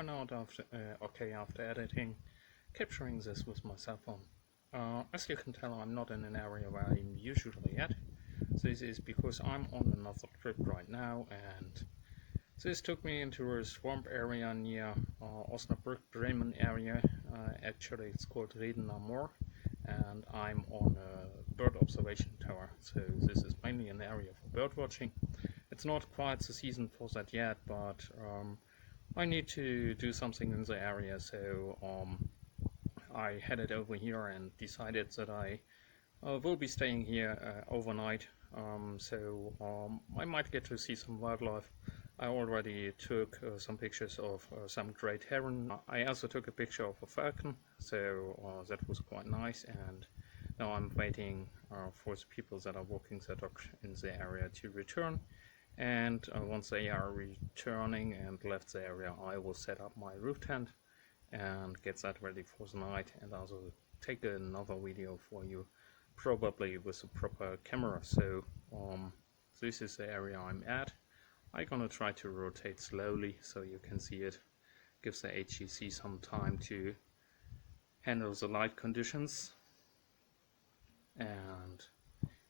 turned out okay after editing, capturing this with my cell phone. As you can tell, I'm not in an area where I'm usually at. This is because I'm on another trip right now, and this took me into a swamp area near Osnabrück, Bremen area. Actually, it's called Reden am Moor, and I'm on a bird observation tower. So this is mainly an area for bird watching. It's not quite the season for that yet, but I need to do something in the area, so I headed over here and decided that I will be staying here overnight, so I might get to see some wildlife. I already took some pictures of some great heron. I also took a picture of a falcon, so that was quite nice, and now I'm waiting for the people that are walking the dog in the area to return. And once they are returning and left the area, I will set up my roof tent and get that ready for the night, and also take another video for you, probably with a proper camera. So this is the area I'm at. I'm gonna try to rotate slowly so you can see it. Gives the HTC some time to handle the light conditions. And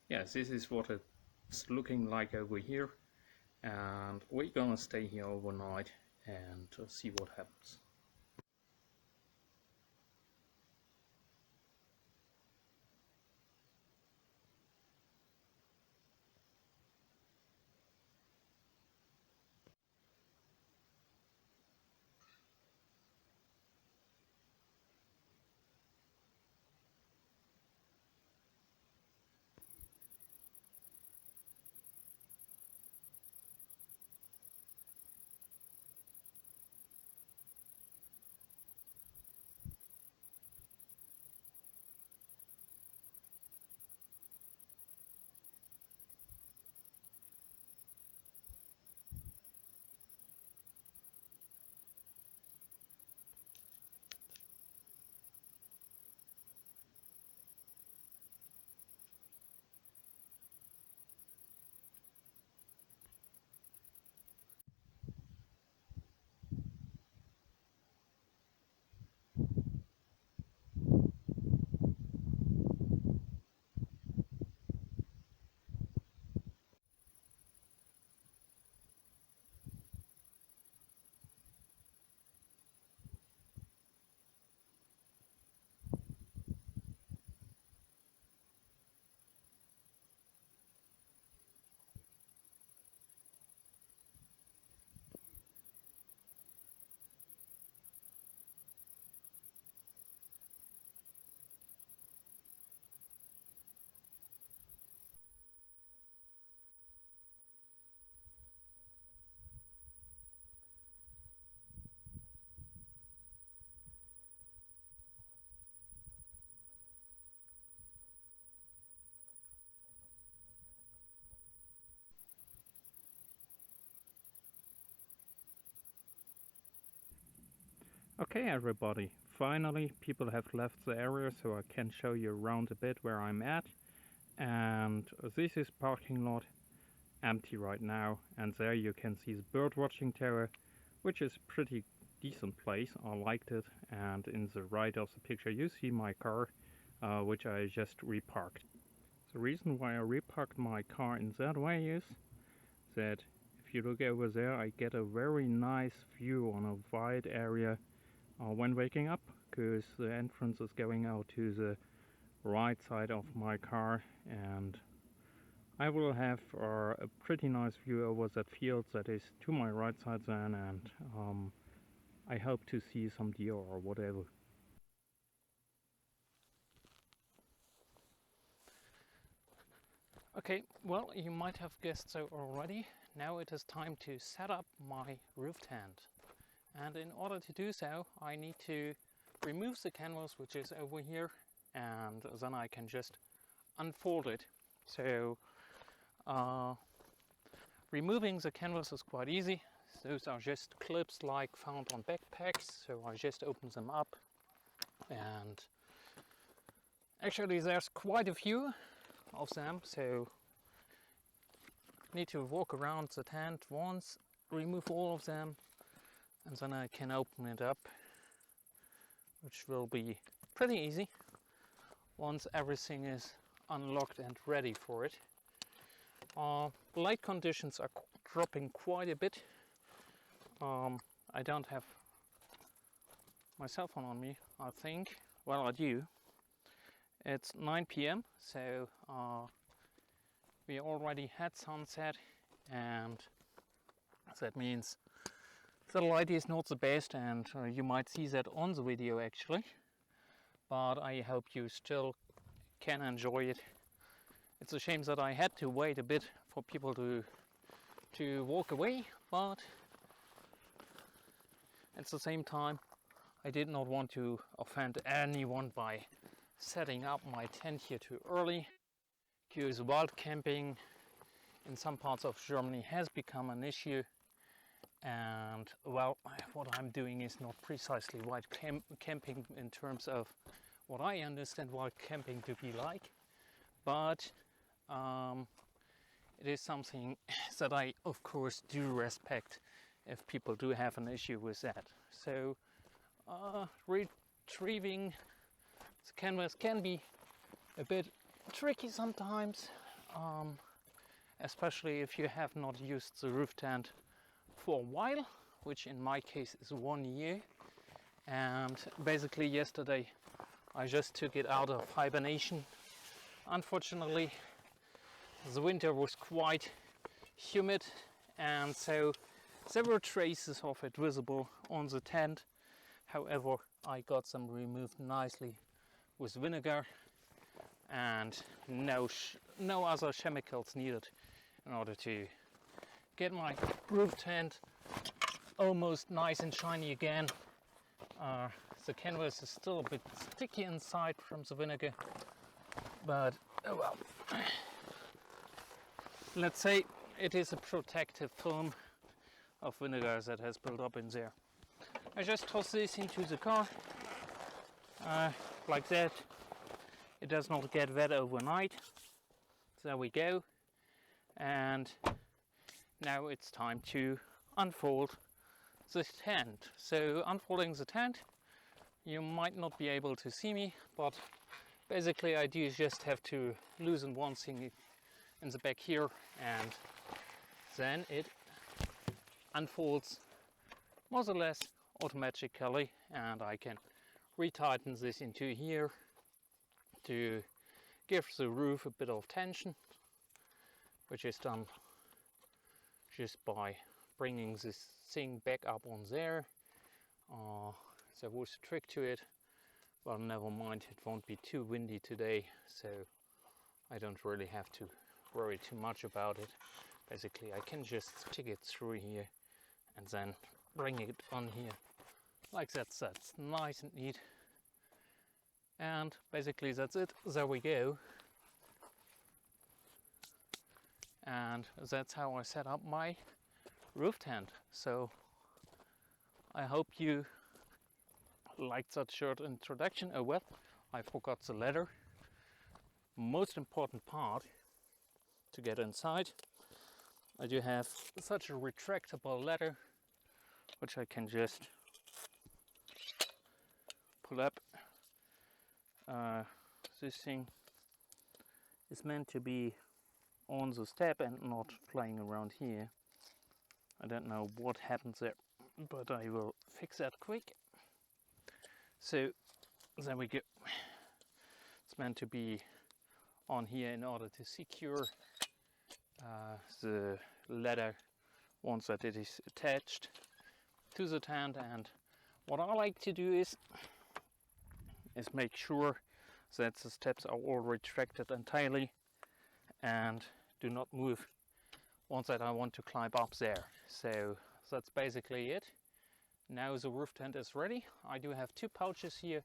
yeah, this is what it's looking like over here. And we're gonna stay here overnight and see what happens. Okay everybody, finally people have left the area, so I can show you around a bit where I'm at. And this is parking lot, empty right now, and there you can see the bird watching tower, which is pretty decent place. I liked it. And in the right of the picture you see my car, which I just reparked. The reason why I reparked my car in that way is that if you look over there, I get a very nice view on a wide area when waking up, because the entrance is going out to the right side of my car, and I will have a pretty nice view over that field that is to my right side then, and I hope to see some deer or whatever. Okay, well, you might have guessed so already. Now it is time to set up my roof tent. And in order to do so, I need to remove the canvas, which is over here, and then I can just unfold it. So removing the canvas is quite easy. Those are just clips like found on backpacks, so I just open them up, and actually there's quite a few of them, so need to walk around the tent once, remove all of them, and then I can open it up, which will be pretty easy once everything is unlocked and ready for it. Light conditions are dropping quite a bit. I don't have my cell phone on me, I think. Well, I do. It's 9 p.m. so we already had sunset, and that means the light is not the best, and you might see that on the video actually, but I hope you still can enjoy it. It's a shame that I had to wait a bit for people to walk away, but at the same time I did not want to offend anyone by setting up my tent here too early, because wild camping in some parts of Germany has become an issue. And well, what I'm doing is not precisely wild camping in terms of what I understand wild camping to be like, but it is something that I of course do respect if people do have an issue with that. So retrieving the canvas can be a bit tricky sometimes, especially if you have not used the roof tent for a while, which in my case is 1 year. And basically yesterday I just took it out of hibernation. Unfortunately, the winter was quite humid, and so there were traces of it visible on the tent. However, I got them removed nicely with vinegar, and no other chemicals needed in order to get my roof tent almost nice and shiny again. The canvas is still a bit sticky inside from the vinegar, but oh well. Let's say it is a protective film of vinegar that has built up in there. I just toss this into the car like that. It does not get wet overnight. There we go. And now it's time to unfold the tent. So unfolding the tent, you might not be able to see me, but basically I do just have to loosen one thing in the back here, and then it unfolds more or less automatically, and I can retighten this into here to give the roof a bit of tension, which is done just by bringing this thing back up on there. There was a trick to it, but never mind, it won't be too windy today, so I don't really have to worry too much about it. Basically I can just stick it through here and then bring it on here like that. That's nice and neat, and basically that's it. There we go. And that's how I set up my roof tent. So I hope you liked that short introduction. Oh well, I forgot the ladder. Most important part to get inside. I do have such a retractable ladder, which I can just pull up. This thing is meant to be on the step and not flying around here. I don't know what happens there, but I will fix that quick. So there we go. It's meant to be on here in order to secure the ladder once that it is attached to the tent. And what I like to do is make sure that the steps are all retracted entirely and do not move once that I want to climb up there. So that's basically it. Now the roof tent is ready. I do have 2 pouches here,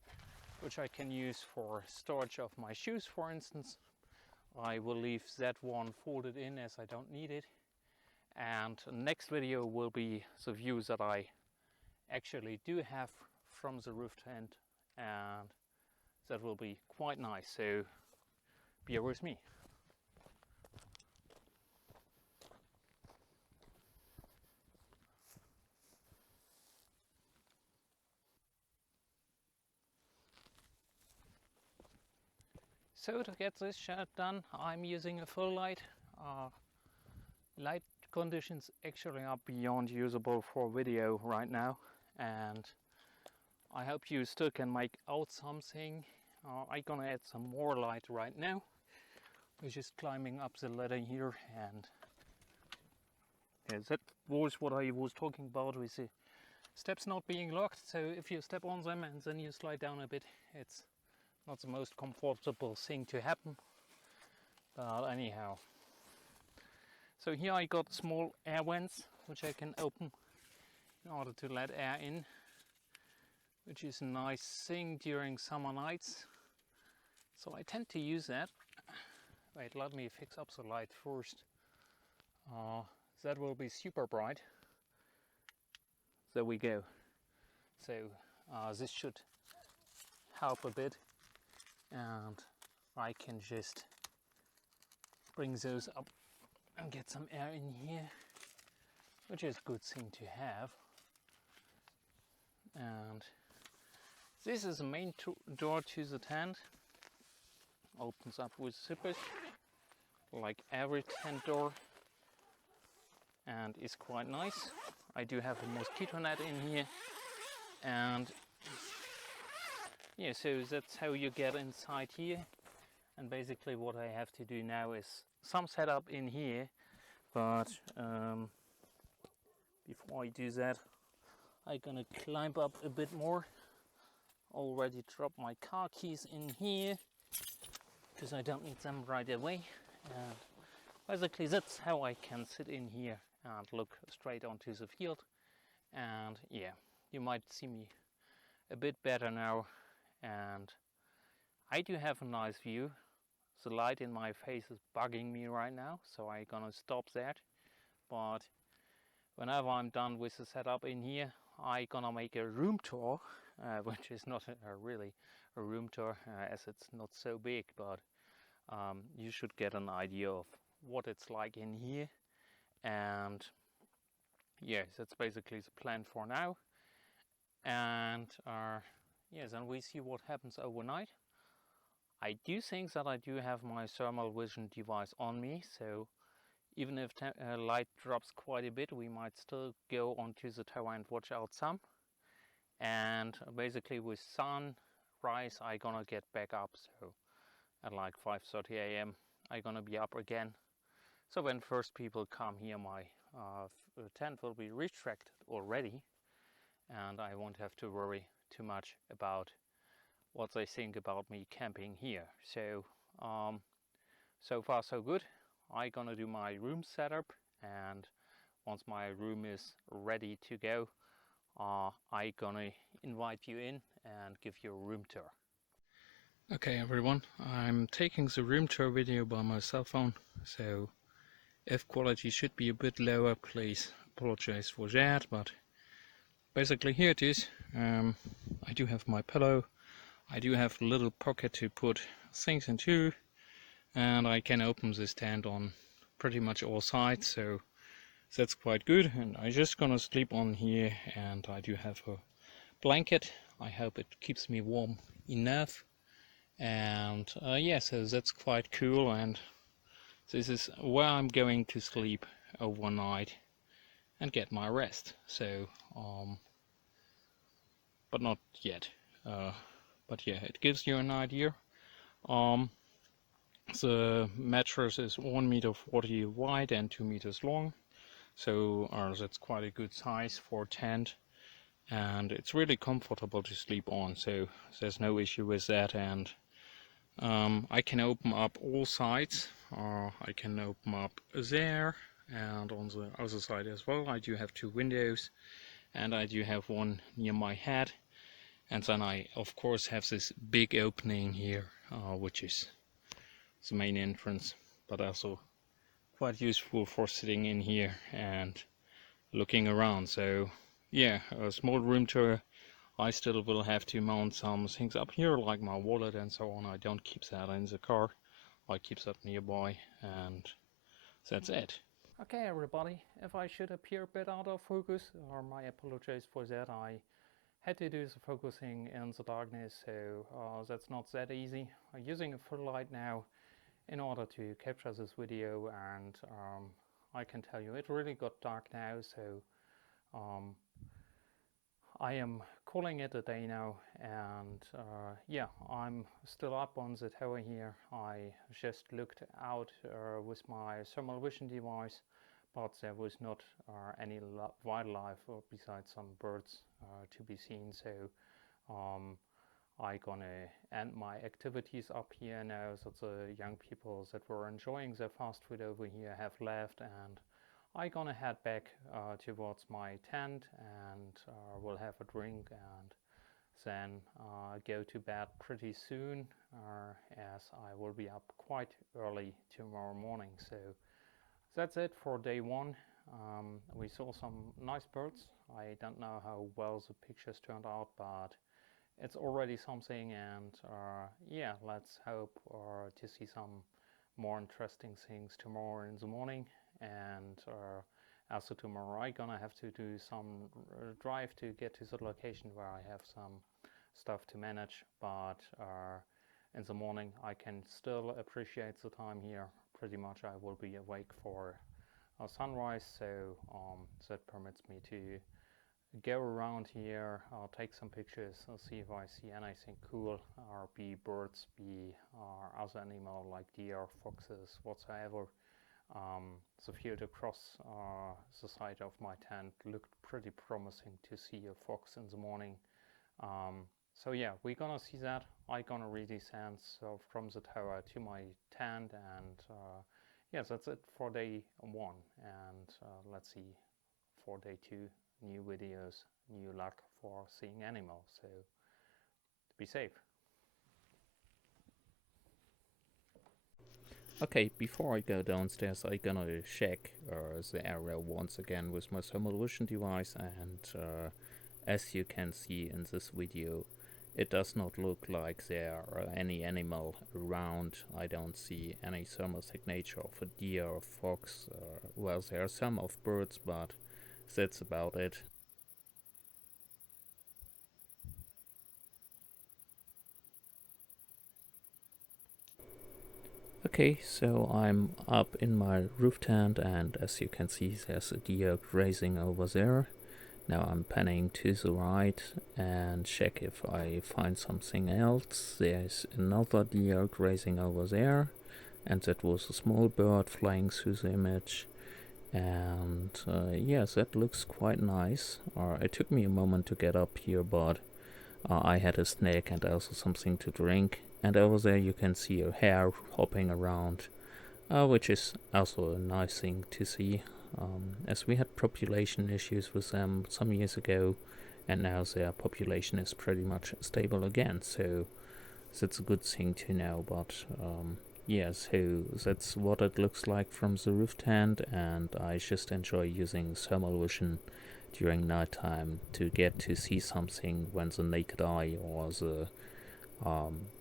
which I can use for storage of my shoes, for instance. I will leave that one folded in as I don't need it. And the next video will be the view that I actually do have from the roof tent, and that will be quite nice. So bear with me. So to get this shot done, I'm using a full light. Light conditions actually are beyond usable for video right now, and I hope you still can make out something. I'm gonna add some more light right now. We're just climbing up the ladder here, and yeah, that was what I was talking about with the steps not being locked. So if you step on them and then you slide down a bit, it's not the most comfortable thing to happen. But anyhow, so here I got small air vents which I can open in order to let air in, which is a nice thing during summer nights. So I tend to use that. Wait, let me fix up the light first. That will be super bright. There we go. So this should help a bit, and I can just bring those up and get some air in here, which is a good thing to have. And this is the main door to the tent. Opens up with zippers, like every tent door, and is quite nice. I do have a mosquito net in here, and yeah, so that's how you get inside here. And basically what I have to do now is some setup in here, but before I do that, I'm gonna climb up a bit more. Already dropped my car keys in here because I don't need them right away. And basically that's how I can sit in here and look straight onto the field. And yeah, you might see me a bit better now, and I do have a nice view. The light in my face is bugging me right now, so I'm gonna stop that. But whenever I'm done with the setup in here, I'm gonna make a room tour, which is not really a room tour as it's not so big, but you should get an idea of what it's like in here. And yes, that's basically the plan for now. And yes, and we see what happens overnight. I do think that I do have my thermal vision device on me, so even if light drops quite a bit, we might still go onto the tower and watch out some. And basically with sunrise I'm gonna get back up, so at like 5:30 a.m. I'm gonna be up again. So when first people come here, my tent will be retracted already, and I won't have to worry too much about what they think about me camping here. So so far so good. I'm gonna do my room setup, and once my room is ready to go, I'm gonna invite you in and give you a room tour. Okay everyone, I'm taking the room tour video by my cell phone, so if quality should be a bit lower, please apologize for that, but basically here it is. I do have my pillow, I do have a little pocket to put things into, and I can open this tent on pretty much all sides, so that's quite good. And I'm just gonna sleep on here, and I do have a blanket. I hope it keeps me warm enough. And yeah, so that's quite cool, and this is where I'm going to sleep overnight and get my rest. So but not yet, but yeah, it gives you an idea. The mattress is 1.40 m wide and 2 meters long, so that's quite a good size for a tent, and it's really comfortable to sleep on, so there's no issue with that. And I can open up all sides. I can open up there, and on the other side as well. I do have 2 windows, and I do have one near my head, and then I of course have this big opening here, which is the main entrance, but also quite useful for sitting in here and looking around. So yeah, a small room tour. I still will have to mount some things up here, like my wallet and so on. I don't keep that in the car, I keep that nearby, and that's it. Okay everybody, if I should appear a bit out of focus, or my apologies for that, I had to do the focusing in the darkness, so that's not that easy. I'm using a full light now in order to capture this video, and I can tell you it really got dark now, so I am calling it a day now. And yeah, I'm still up on the tower here. I just looked out with my thermal vision device, but there was not any wildlife besides some birds to be seen, so I gonna end my activities up here now that the young people that were enjoying their fast food over here have left, and I gonna head back towards my tent, and we'll have a drink and then go to bed pretty soon, as I will be up quite early tomorrow morning. So that's it for day one. We saw some nice birds. I don't know how well the pictures turned out, but it's already something, and yeah, let's hope to see some more interesting things tomorrow in the morning. And also tomorrow I'm gonna have to do some drive to get to the location where I have some stuff to manage, but in the morning I can still appreciate the time here. Pretty much I will be awake for sunrise, so that permits me to go around here. I'll take some pictures. I'll see if I see anything cool, or be birds, be other animal like deer, foxes, whatsoever. The field across the side of my tent looked pretty promising to see a fox in the morning. So yeah, we're gonna see that. I'm gonna redescend from the tower to my tent, and yeah, that's it for day one. And let's see for day two. New videos, new luck for seeing animals, so be safe. Okay, before I go downstairs, I'm gonna check the area once again with my thermal vision device, and as you can see in this video, it does not look like there are any animal around. I don't see any thermal signature of a deer or fox. Well, there are some of birds, but that's about it. Okay, so I'm up in my roof tent, and as you can see, there's a deer grazing over there. Now I'm panning to the right and check if I find something else. There's another deer grazing over there, and that was a small bird flying through the image. And yes, that looks quite nice. It took me a moment to get up here, but I had a snack and also something to drink. And over there you can see a hare hopping around, which is also a nice thing to see, as we had population issues with them some years ago, and now their population is pretty much stable again, so that's a good thing to know. But yeah, so that's what it looks like from the roof tent, and I just enjoy using thermal vision during nighttime to get to see something when the naked eye or the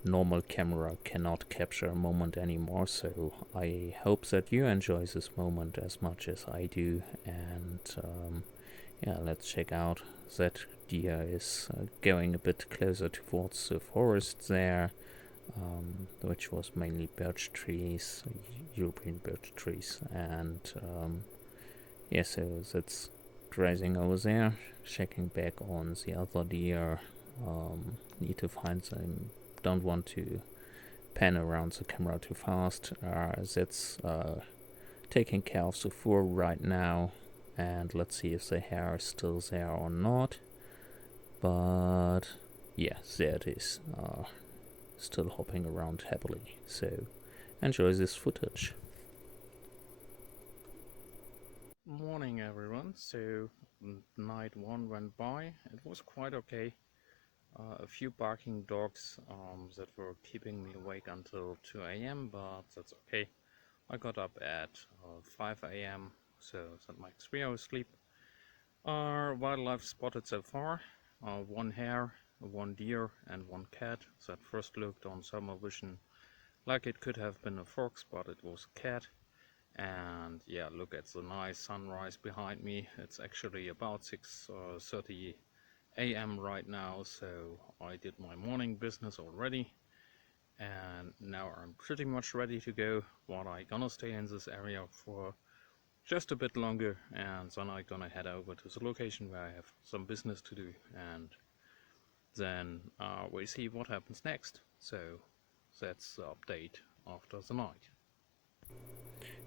normal camera cannot capture a moment anymore. So I hope that you enjoy this moment as much as I do. And yeah, let's check out that deer is going a bit closer towards the forest there, which was mainly birch trees, European birch trees. And yeah, so that's grazing over there. Checking back on the other deer. Need to find some. Don't want to pan around the camera too fast. That's taking care of the fur right now, and let's see if the hair is still there or not. But yeah, there it is, still hopping around happily. So enjoy this footage. Morning, everyone. So night one went by. It was quite okay. A few barking dogs that were keeping me awake until 2 a.m., but that's okay. I got up at 5 a.m., so that makes 3 hours sleep. Wildlife spotted so far: one hare, one deer, and one cat that first looked on thermal vision like it could have been a fox, but it was a cat. And yeah, look at the nice sunrise behind me. It's actually about 6:30 a.m. right now, so I did my morning business already, and now I'm pretty much ready to go. What I gonna stay in this area for just a bit longer, and then I gonna head over to the location where I have some business to do, and then we see what happens next. So that's the update after the night.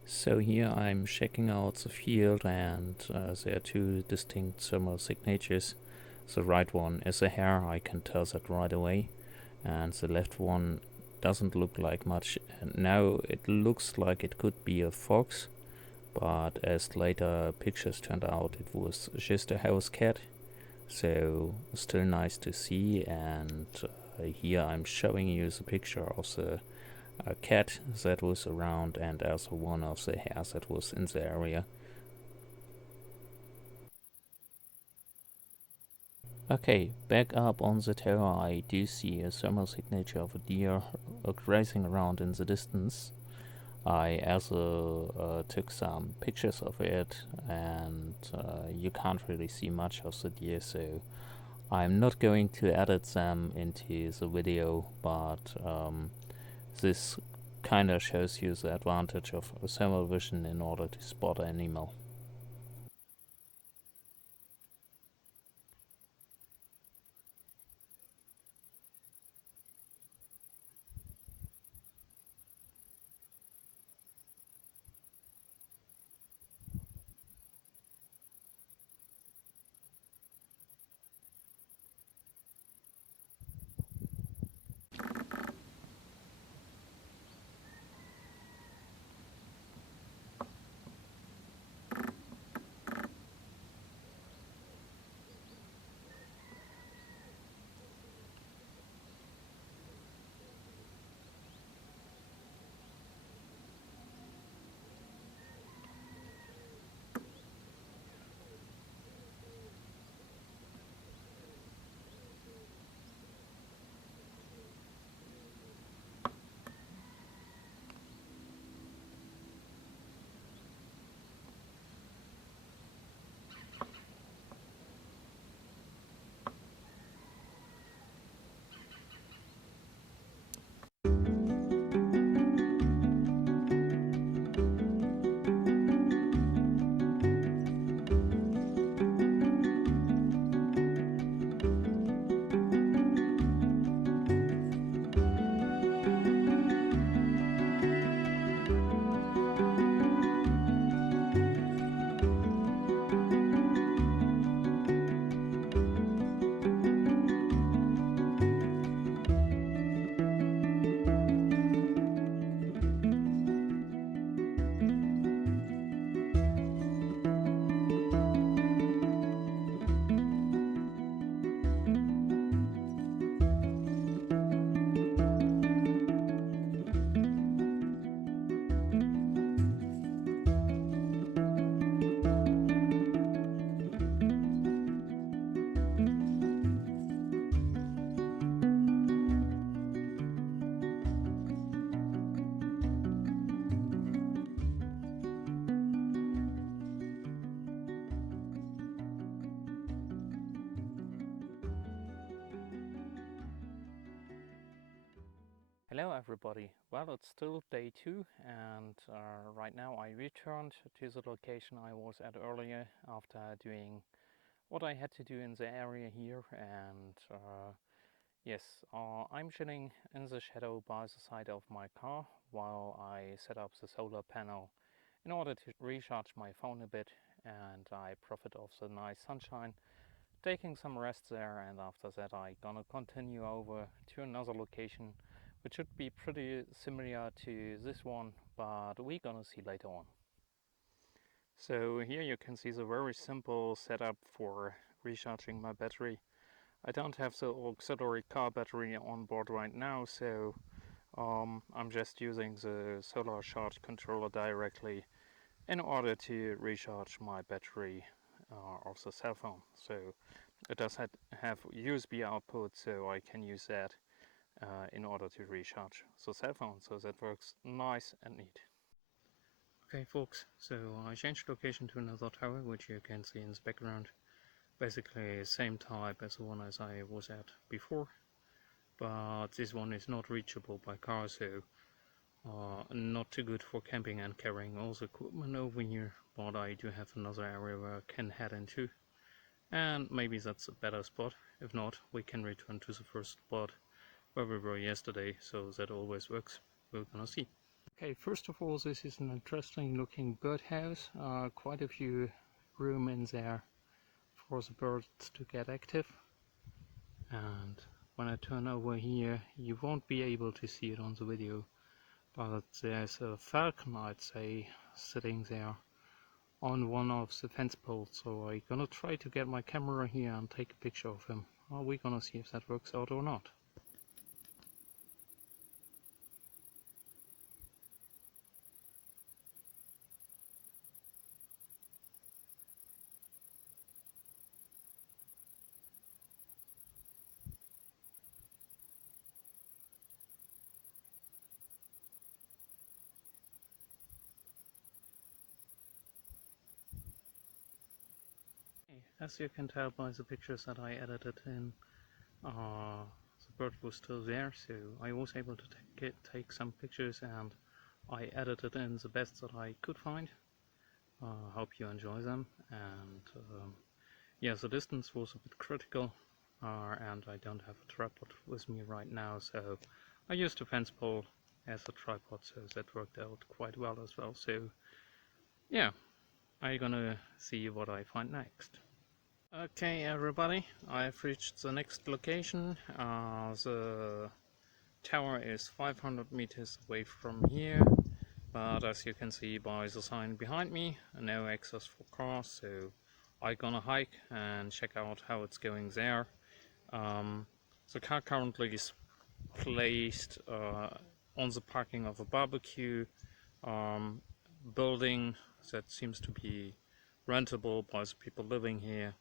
So here I'm checking out the field, and there are two distinct thermal signatures. The right one is a hare, I can tell that right away, and the left one doesn't look like much. And now it looks like it could be a fox, but as later pictures turned out, it was just a house cat. So still nice to see, and here I'm showing you the picture of the cat that was around, and also one of the hares that was in the area. Okay, back up on the tower, I do see a thermal signature of a deer grazing around in the distance. I also took some pictures of it, and you can't really see much of the deer, so I'm not going to edit them into the video, but this kinda shows you the advantage of thermal vision in order to spot an animal. Hello everybody. Well, it's still day 2, and right now I returned to the location I was at earlier after doing what I had to do in the area here, and yes, I'm chilling in the shadow by the side of my car while I set up the solar panel in order to recharge my phone a bit, and I profit of the nice sunshine, taking some rest there, and after that I gonna continue over to another location which should be pretty similar to this one, but we're gonna see later on. So here you can see the very simple setup for recharging my battery. I don't have the auxiliary car battery on board right now, so I'm just using the solar charge controller directly in order to recharge my battery of the cell phone. So it does have USB output, so I can use that in order to recharge the cell phone. So that works nice and neat. Okay folks, so I changed location to another tower, which you can see in the background. basically same type as the one as I was at before, but this one is not reachable by car, so not too good for camping and carrying all the equipment over here, but I do have another area where I can head into, and maybe that's a better spot. If not, we can return to the first spot where we were yesterday, so that always works. We're gonna see. Okay, first of all, this is an interesting looking birdhouse. Quite a few room in there for the birds to get active. And when I turn over here, you won't be able to see it on the video, but there's a falcon, I'd say, sitting there on one of the fence poles. So I'm gonna try to get my camera here and take a picture of him. We're gonna see if that works out or not. As you can tell by the pictures that I edited in, the bird was still there, so I was able to take some pictures, and I edited in the best that I could find. Hope you enjoy them. And yeah, the distance was a bit critical, and I don't have a tripod with me right now, so I used a fence pole as a tripod, so that worked out quite well as well. So yeah, I'm gonna see what I find next. Okay everybody, I've reached the next location. The tower is 500 meters away from here, but as you can see by the sign behind me, no access for cars, so I'm gonna hike and check out how it's going there. The car currently is placed on the parking of a barbecue building that seems to be rentable by the people living here,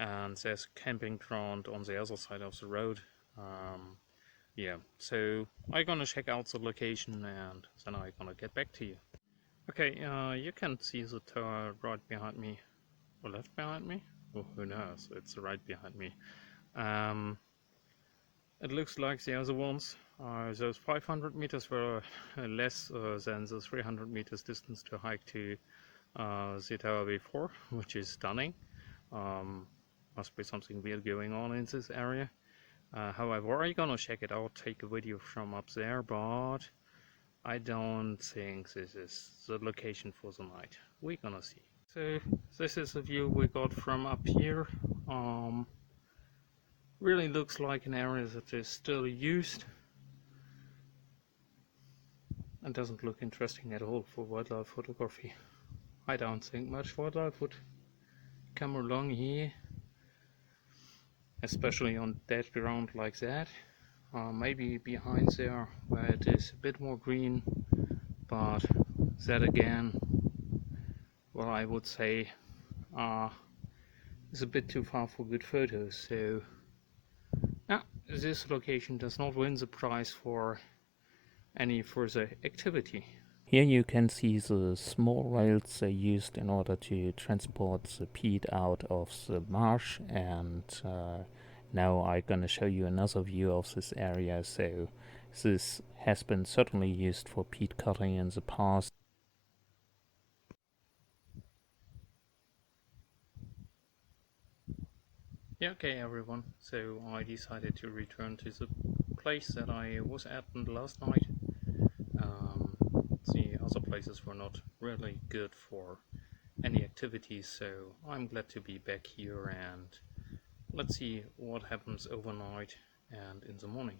and there's a camping ground on the other side of the road. Yeah, so I'm gonna check out the location and then I'm gonna get back to you. Okay, you can see the tower right behind me, or left behind me? Oh, who knows, it's right behind me. It looks like the other ones. Those 500 meters were less than the 300 meters distance to hike to the tower before, which is stunning. Must be something weird going on in this area. However, I'm gonna check it out, take a video from up there, but I don't think this is the location for the night. We're gonna see. So this is the view we got from up here. Really looks like an area that is still used. It doesn't look interesting at all for wildlife photography. I don't think much wildlife would come along here, especially on dead ground like that. Maybe behind there where it is a bit more green, but that again, well, I would say is a bit too far for good photos. So this location does not win the prize for any further activity. Here you can see the small rails they used in order to transport the peat out of the marsh, and now I'm gonna show you another view of this area. So this has been certainly used for peat cutting in the past. Yeah, okay everyone, so I decided to return to the place that I was at last night. The other places were not really good for any activities, so I'm glad to be back here, and let's see what happens overnight and in the morning.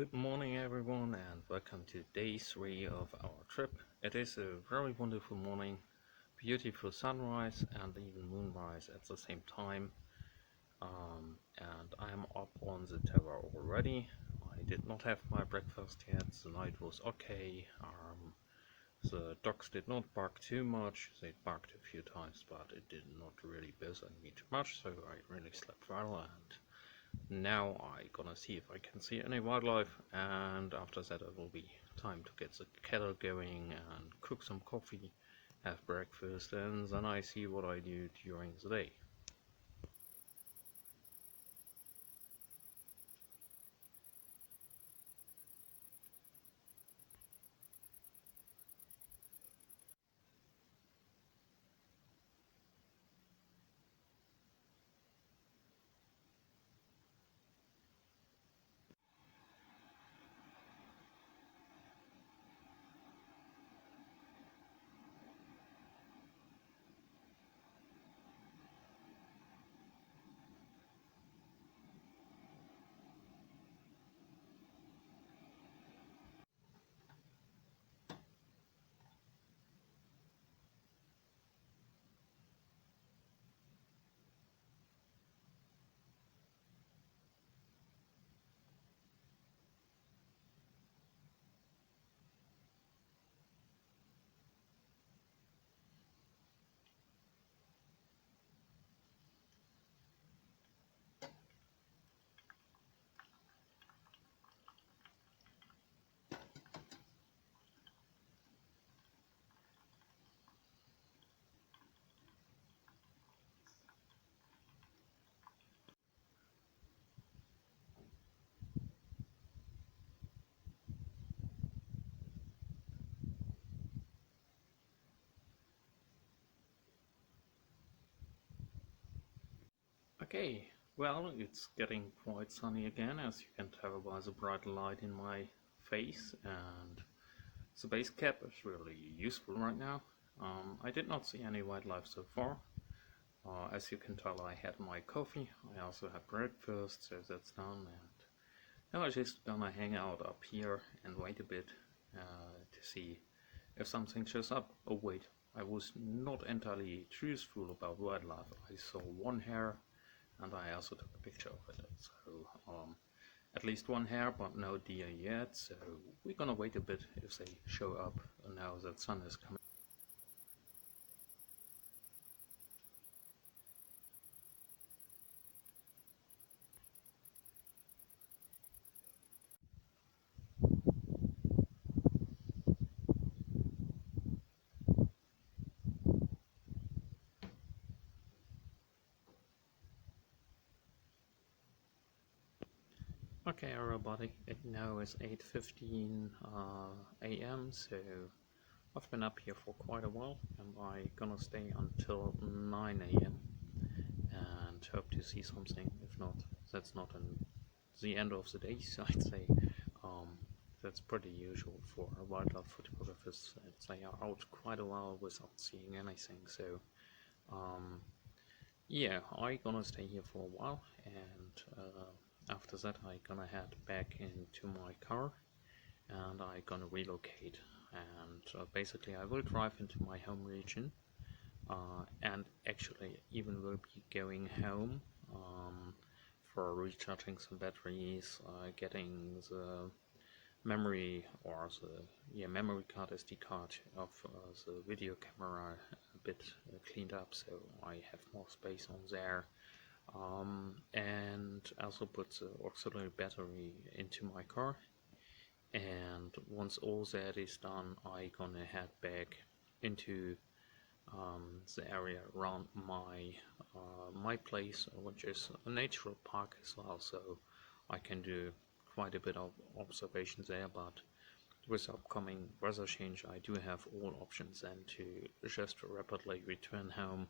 Good morning, everyone, and welcome to day 3 of our trip. It is a very wonderful morning, beautiful sunrise and even moonrise at the same time. And I'm up on the tower already. I did not have my breakfast yet. The night was okay. The dogs did not bark too much. They barked a few times, but it did not really bother me too much, so I really slept well. And now I gonna see if I can see any wildlife, and after that it will be time to get the kettle going and cook some coffee, have breakfast, and then I see what I do during the day. Okay, well, it's getting quite sunny again, as you can tell by the bright light in my face, and the base cap is really useful right now. I did not see any wildlife so far. As you can tell, I had my coffee. I also had breakfast, so that's done. And now I'm just gonna hang out up here and wait a bit to see if something shows up. Oh wait, I was not entirely truthful about wildlife. I saw one hare and I also took a picture of it. So at least one hare, but no deer yet. So we're gonna wait a bit if they show up now that sun is coming. Okay, everybody, it now is 8:15 a.m. So I've been up here for quite a while, and I'm gonna stay until 9 a.m. and hope to see something. If not, that's not the end of the day, so I'd say. That's pretty usual for wildlife photographers. They are out quite a while without seeing anything. So yeah, I gonna stay here for a while, and after that I gonna head back into my car, and I gonna relocate. And basically I will drive into my home region, and actually even will be going home for recharging some batteries, getting the memory or the memory card SD card of the video camera a bit cleaned up, so I have more space on there, and also put the auxiliary battery into my car. And once all that is done, I gonna head back into the area around my place, which is a natural park as well, so I can do quite a bit of observations there. But with upcoming weather change, I do have all options then to just rapidly return home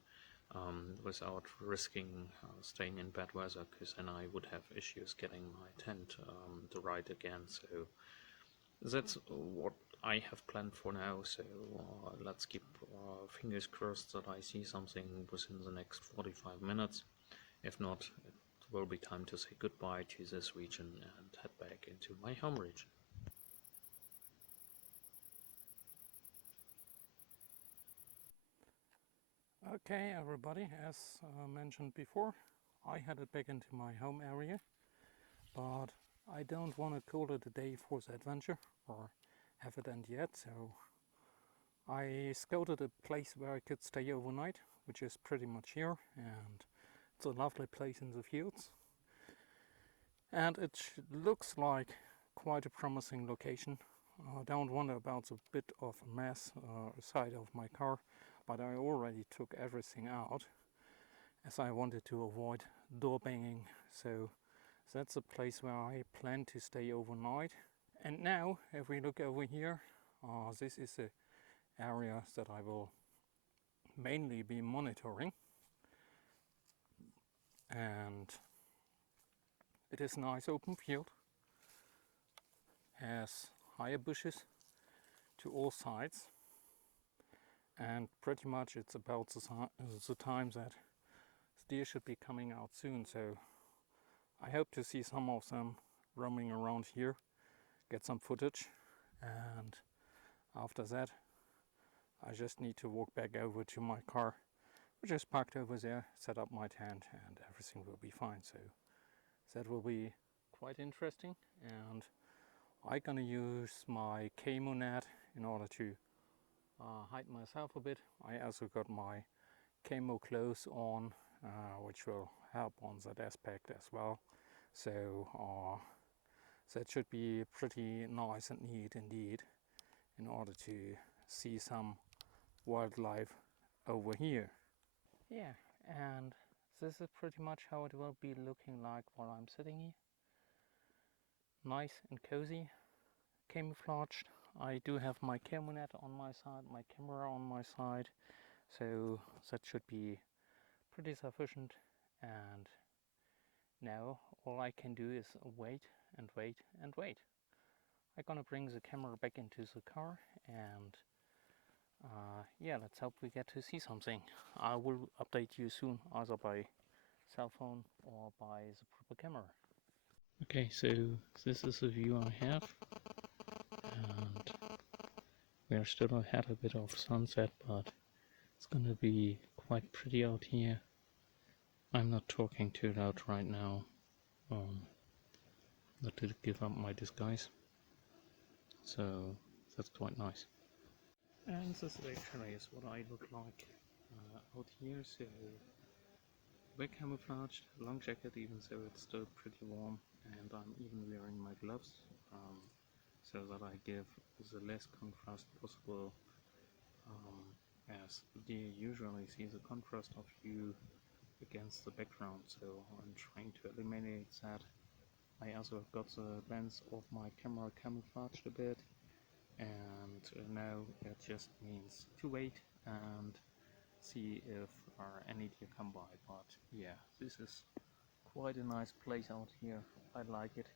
without risking staying in bad weather, because then I would have issues getting my tent to ride again. So that's what I have planned for now. So let's keep fingers crossed that I see something within the next 45 minutes. If not, it will be time to say goodbye to this region and head back into my home region. Okay, everybody, as mentioned before, I headed back into my home area, but I don't want to call it a day for the adventure or have it end yet, so I scouted a place where I could stay overnight, which is pretty much here, and it's a lovely place in the fields. And it looks like quite a promising location. Don't wonder about the bit of a mess side of my car, but I already took everything out as I wanted to avoid door banging. So that's a place where I plan to stay overnight. And now, if we look over here, this is the area that I will mainly be monitoring. And it is a nice open field, has higher bushes to all sides, and pretty much it's about the time that deer should be coming out soon, so I hope to see some of them roaming around here, get some footage, and after that I just need to walk back over to my car, which is parked over there, set up my tent, and everything will be fine. So that will be quite interesting, and I'm gonna use my camo net in order to hide myself a bit. I also got my camo clothes on, which will help on that aspect as well. So that should be pretty nice and neat indeed in order to see some wildlife over here. Yeah, and this is pretty much how it will be looking like while I'm sitting here. Nice and cozy, camouflaged. I do have my camo net on my side, my camera on my side, so that should be pretty sufficient. And now all I can do is wait and wait and wait. I'm gonna bring the camera back into the car, and yeah, let's hope we get to see something. I will update you soon, either by cell phone or by the proper camera. Okay, so this is the view I have, and we are still ahead a bit of sunset, but it's gonna be quite pretty out here. I'm not talking too loud right now, not to give up my disguise, so that's quite nice. And this actually is what I look like out here, so big camouflaged, long jacket even so it's still pretty warm, and I'm even wearing my gloves so that I give the less contrast possible, as deer usually see the contrast of you against the background, so I'm trying to eliminate that. I also got the lens of my camera camouflaged a bit, and now it just means to wait and see if any deer come by. But yeah, this is quite a nice place out here. I like it.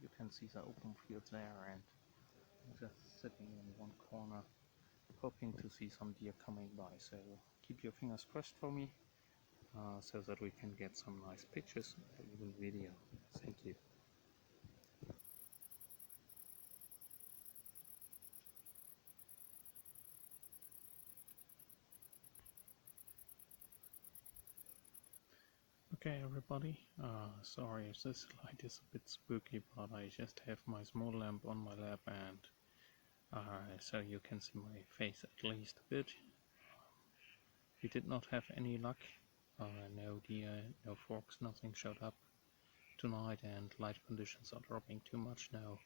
You can see the open fields there, and I'm just sitting in one corner hoping to see some deer coming by. So keep your fingers crossed for me, so that we can get some nice pictures or even video. Thank you. Okay everybody, sorry if this light is a bit spooky, but I just have my small lamp on my lap, and so you can see my face at least a bit. We did not have any luck, no deer, no fox, nothing showed up tonight, and light conditions are dropping too much now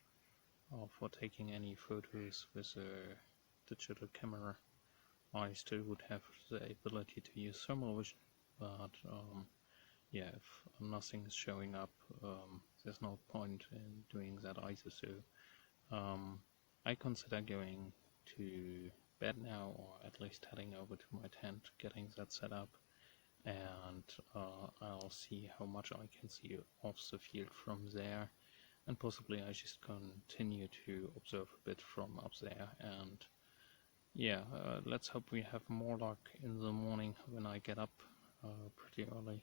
for taking any photos with a digital camera. I still would have the ability to use thermal vision, but yeah, if nothing is showing up, there's no point in doing that either. So I consider going to bed now, or at least heading over to my tent, getting that set up, and I'll see how much I can see off the field from there, and possibly I just continue to observe a bit from up there. And yeah, let's hope we have more luck in the morning when I get up pretty early.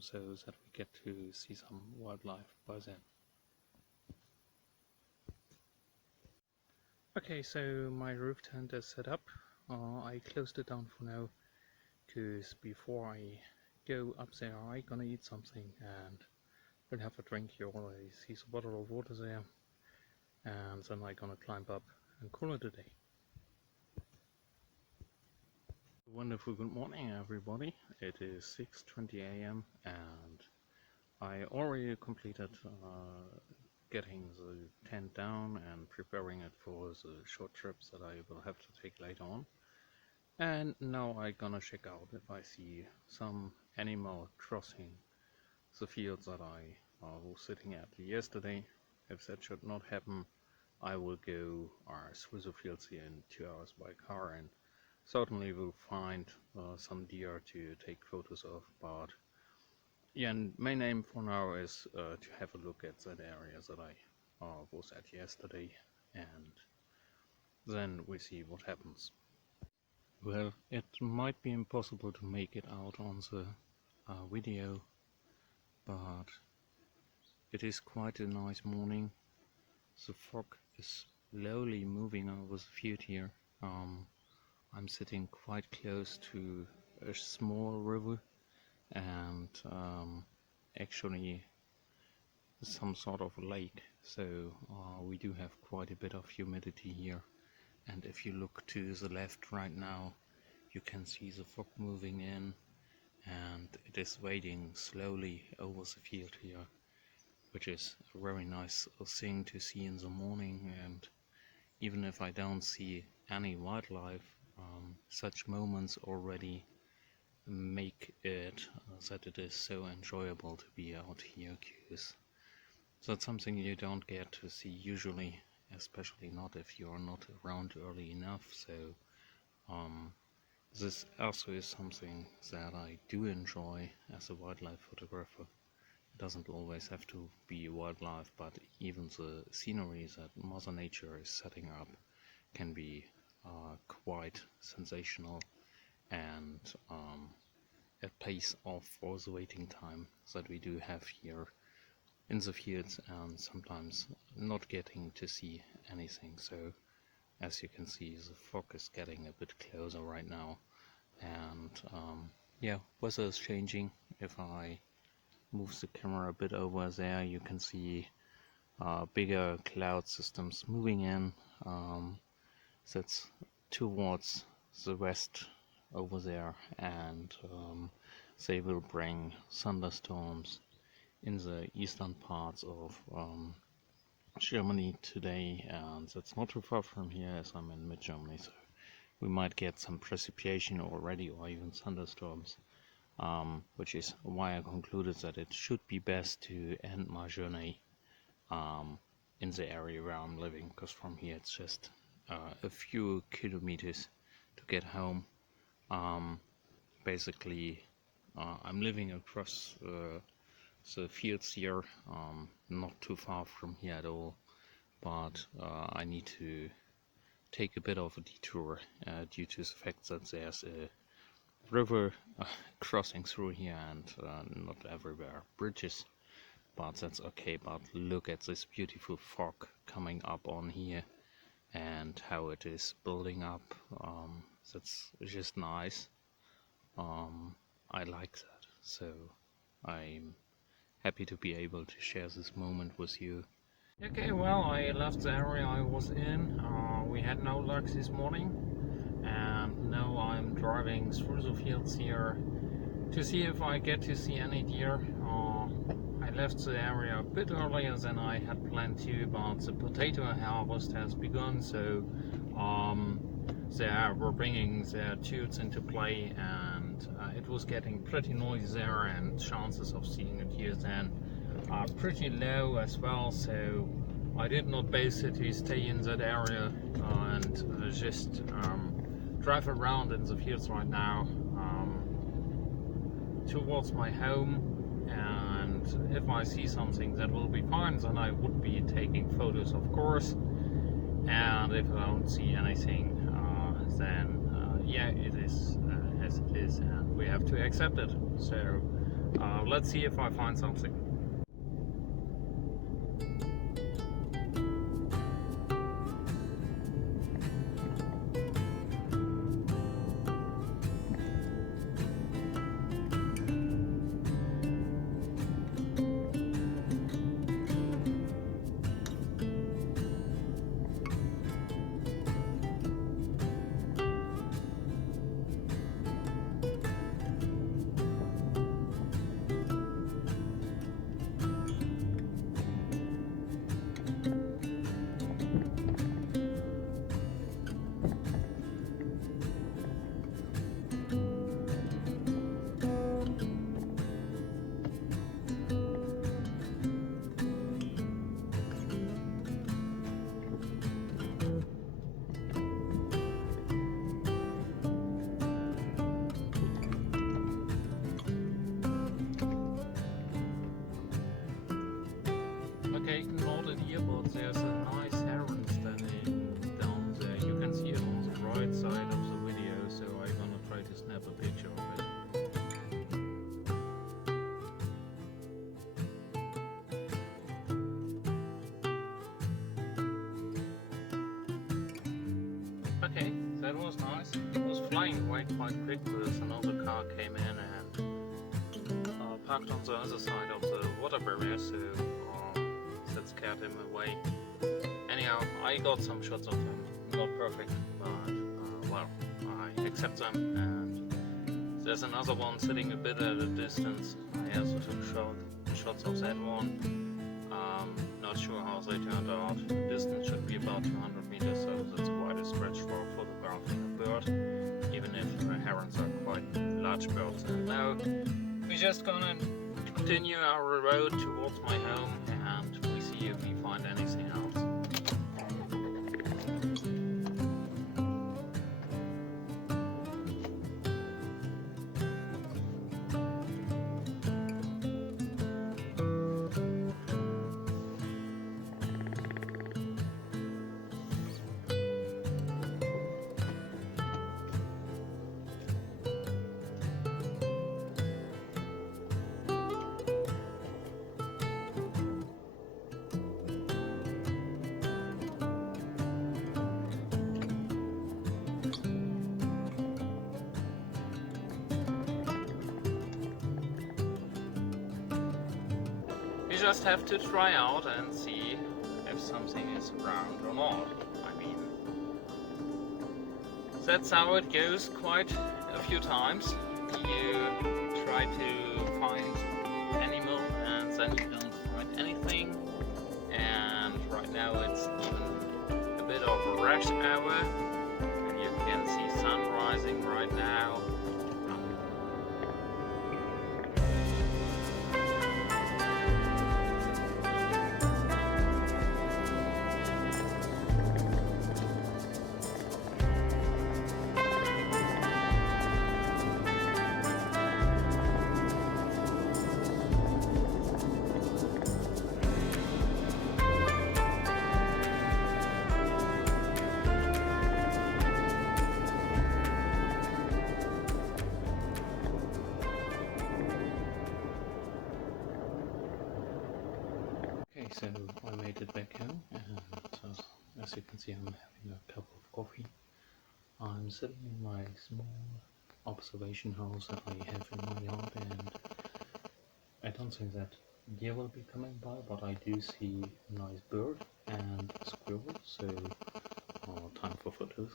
so that we get to see some wildlife by then. Okay, so my roof tent is set up. I closed it down for now, because before I go up there I gonna eat something and will have a drink. You already see a bottle of water there, and then I gonna climb up and call it a day. Wonderful good morning everybody. It is 6:20 AM and I already completed getting the tent down and preparing it for the short trips that I will have to take later on. And now I'm gonna check out if I see some animal crossing the fields that I was sitting at yesterday. If that should not happen, I will go through the fields here in 2 hours by car and certainly will find some deer to take photos of. But yeah, and main aim for now is to have a look at that area that I was at yesterday, and then we see what happens. Well, it might be impossible to make it out on the video, but it is quite a nice morning. The fog is slowly moving over the field here. I'm sitting quite close to a small river and actually some sort of lake, so we do have quite a bit of humidity here. And if you look to the left right now, you can see the fog moving in, and it is wading slowly over the field here, which is a very nice thing to see in the morning. And even if I don't see any wildlife, such moments already make it that it is so enjoyable to be out here, because that's something you don't get to see usually, especially not if you're not around early enough. So this also is something that I do enjoy as a wildlife photographer. It doesn't always have to be wildlife, but even the scenery that Mother Nature is setting up can be quite sensational, and it pays off for the waiting time that we do have here in the fields, and sometimes not getting to see anything. So as you can see, the fog is getting a bit closer right now, and yeah, weather is changing. If I move the camera a bit over there, you can see bigger cloud systems moving in. That's towards the west over there, and they will bring thunderstorms in the eastern parts of Germany today, and that's not too far from here as I'm in mid-Germany, so we might get some precipitation already, or even thunderstorms, which is why I concluded that it should be best to end my journey in the area where I'm living, because from here it's just a few kilometers to get home. Basically, I'm living across the fields here, not too far from here at all, but I need to take a bit of a detour due to the fact that there's a river crossing through here, and not everywhere bridges, but that's okay. But look at this beautiful fog coming up on here and how it is building up. That's just nice. I like that, so I'm happy to be able to share this moment with you. Okay, well, I left the area I was in. We had no luck this morning, and now I'm driving through the fields here to see if I get to see any deer. I left the area a bit earlier than I had planned to, but the potato harvest has begun, so they were bringing their tools into play, and it was getting pretty noisy there, and chances of seeing a deer then are pretty low as well, so I did not basically stay in that area and just drive around in the fields right now towards my home, and if I see something that will be fine, then I would be taking photos, of course, and if I don't see anything, then yeah, it is as it is, and we have to accept it. So Let's see if I find something. Okay, not in here, but there's a nice heron standing down there. You can see it on the right side of the video, so I'm gonna try to snap a picture of it. Okay, that was nice. It was flying away quite quick because another car came in and parked on the other side of the water barrier, so that scared him away. Anyhow, I got some shots of him. Not perfect, but well, I accept them. And there's another one sitting a bit at a distance. I also took shots of that one. Not sure how they turned out. The distance should be about 200 meters, so that's quite a stretch for photographing a bird, even if herons are quite large birds. And now we're just gonna continue our road towards my home, and we see if we find anything else. You just have to try out and see if something is around or not. I mean, that's how it goes quite a few times. You try to find animal and then you don't find anything. And right now it's even a bit of a rush hour, and you can see sun rising right now. So I made it back home, and as you can see, I'm having a cup of coffee. I'm sitting in my small observation house that I have in my yard, and I don't think that deer will be coming by, but I do see a nice bird and a squirrel, so time for photos.